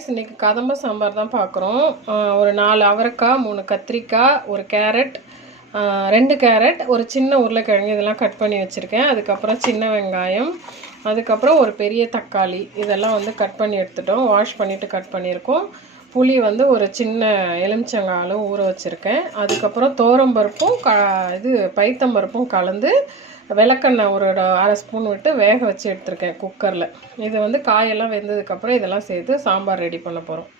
Guys இன்னைக்கு கதம்ப சாம்பார் தான் பார்க்குறோம் ஒரு நாலு அவரைக்காய் மூணு கத்திரிக்காய் ஒரு கேரட் ரெண்டு கேரட் ஒரு சின்ன உருளைக்கிழங்கு இதெல்லாம் கட் பண்ணி வச்சுருக்கேன். அதுக்கப்புறம் சின்ன வெங்காயம் அதுக்கப்புறம் ஒரு பெரிய தக்காளி. இதெல்லாம் வந்து கட் பண்ணி எடுத்துட்டோம். வாஷ் பண்ணிவிட்டு கட் பண்ணியிருக்கோம். புளி வந்து ஒரு சின்ன எலுமிச்சங்காய் அளவு ஊற வச்சுருக்கேன். அதுக்கப்புறம் தோரம்பருப்பும் க இது பைத்தம்பருப்பும் கலந்து விளக்கெண்ணெய் ஒரு அரை ஸ்பூன் விட்டு வேக வச்சு எடுத்திருக்கேன் குக்கரில். இது வந்து காயெல்லாம் வெந்ததுக்கப்புறம் இதெல்லாம் சேர்த்து சாம்பார் ரெடி பண்ண போகிறோம்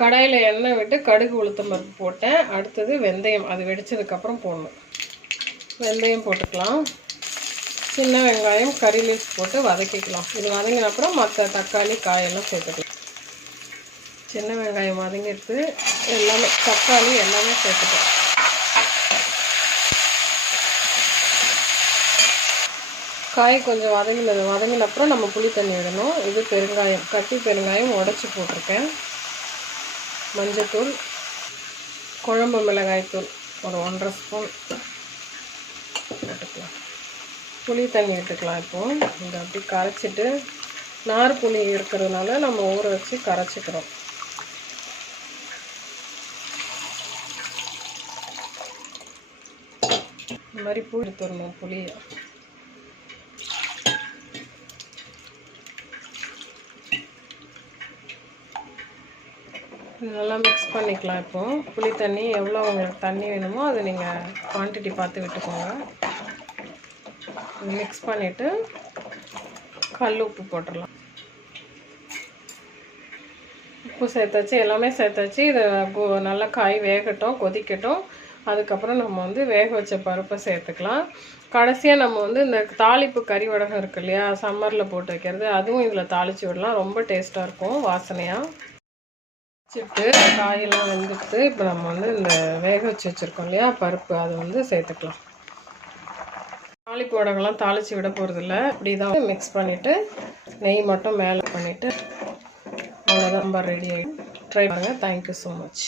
கடாயில் எண்ணெய் விட்டு கடுகு உளுத்தம் பருப்பு போட்டேன். அடுத்தது வெந்தயம் அது வெடிச்சதுக்கப்புறம் போடணும். வெந்தயம் போட்டுக்கலாம். சின்ன வெங்காயம் கறி லீஃப் போட்டு வதக்கிக்கலாம். இது வதங்கின அப்புறம் மற்ற தக்காளி காயெல்லாம் சேர்த்துக்கலாம். சின்ன வெங்காயம் வதங்கிட்டு எல்லாமே தக்காளி எல்லாமே சேர்த்துட்டோம். காய் கொஞ்சம் வதங்கினது வதங்கின அப்புறம் நம்ம புளி தண்ணி விடணும். இது பெருங்காயம் கட்டி பெருங்காயம் உடச்சி போட்டிருக்கேன். மஞ்சத்தூள் குழம்பு மிளகாய்த்தூள் ஒரு ஒன்றரை ஸ்பூன் எடுத்துக்கலாம் புளி தண்ணி எடுத்துக்கலாம் இப்போ. இதை அப்படி கரைச்சிட்டு நார் புளி இருக்கிறதுனால நம்ம ஊற வச்சு கரைச்சிக்கிறோம். இந்த மாதிரி பூ எடுத்து வரணும் புளியை இதெல்லாம் மிக்ஸ் பண்ணிக்கலாம் இப்போ. புளி தண்ணி எவ்வளோ உங்களுக்கு தண்ணி வேணுமோ அதை நீங்கள் குவான்டிட்டி பார்த்து விட்டுக்கோங்க. மிக்ஸ் பண்ணிவிட்டு கல் உப்பு போட்டுடலாம். உப்பு சேர்த்தாச்சு எல்லாமே சேர்த்தாச்சு. இதை நல்லா காய் வேகட்டும் கொதிக்கட்டும். அதுக்கப்புறம் நம்ம வந்து வேக வச்ச பருப்பை சேர்த்துக்கலாம். கடைசியாக நம்ம வந்து இந்த தாளிப்பு கறி வடகம் இருக்கு இல்லையா சம்மரில் போட்டு வைக்கிறது அதுவும் இதில் தாளித்து விடலாம். ரொம்ப டேஸ்ட்டாக இருக்கும் வாசனையாக வச்சுட்டு காயெல்லாம் வந்துட்டு இப்போ நம்ம வந்து இந்த வேக வச்சு வச்சுருக்கோம் இல்லையா பருப்பு அதை வந்து சேர்த்துக்கலாம். தாளிப்பு வடகம்லாம் தாளித்து விட போகிறதில்ல இப்படி தான் மிக்ஸ் பண்ணிவிட்டு நெய் மட்டும் மேலே பண்ணிவிட்டு அவ்வளோதான் ரொம்ப ரெடி ஆகிடும் ட்ரை பண்ணுங்கள் தேங்க்யூ ஸோ மச்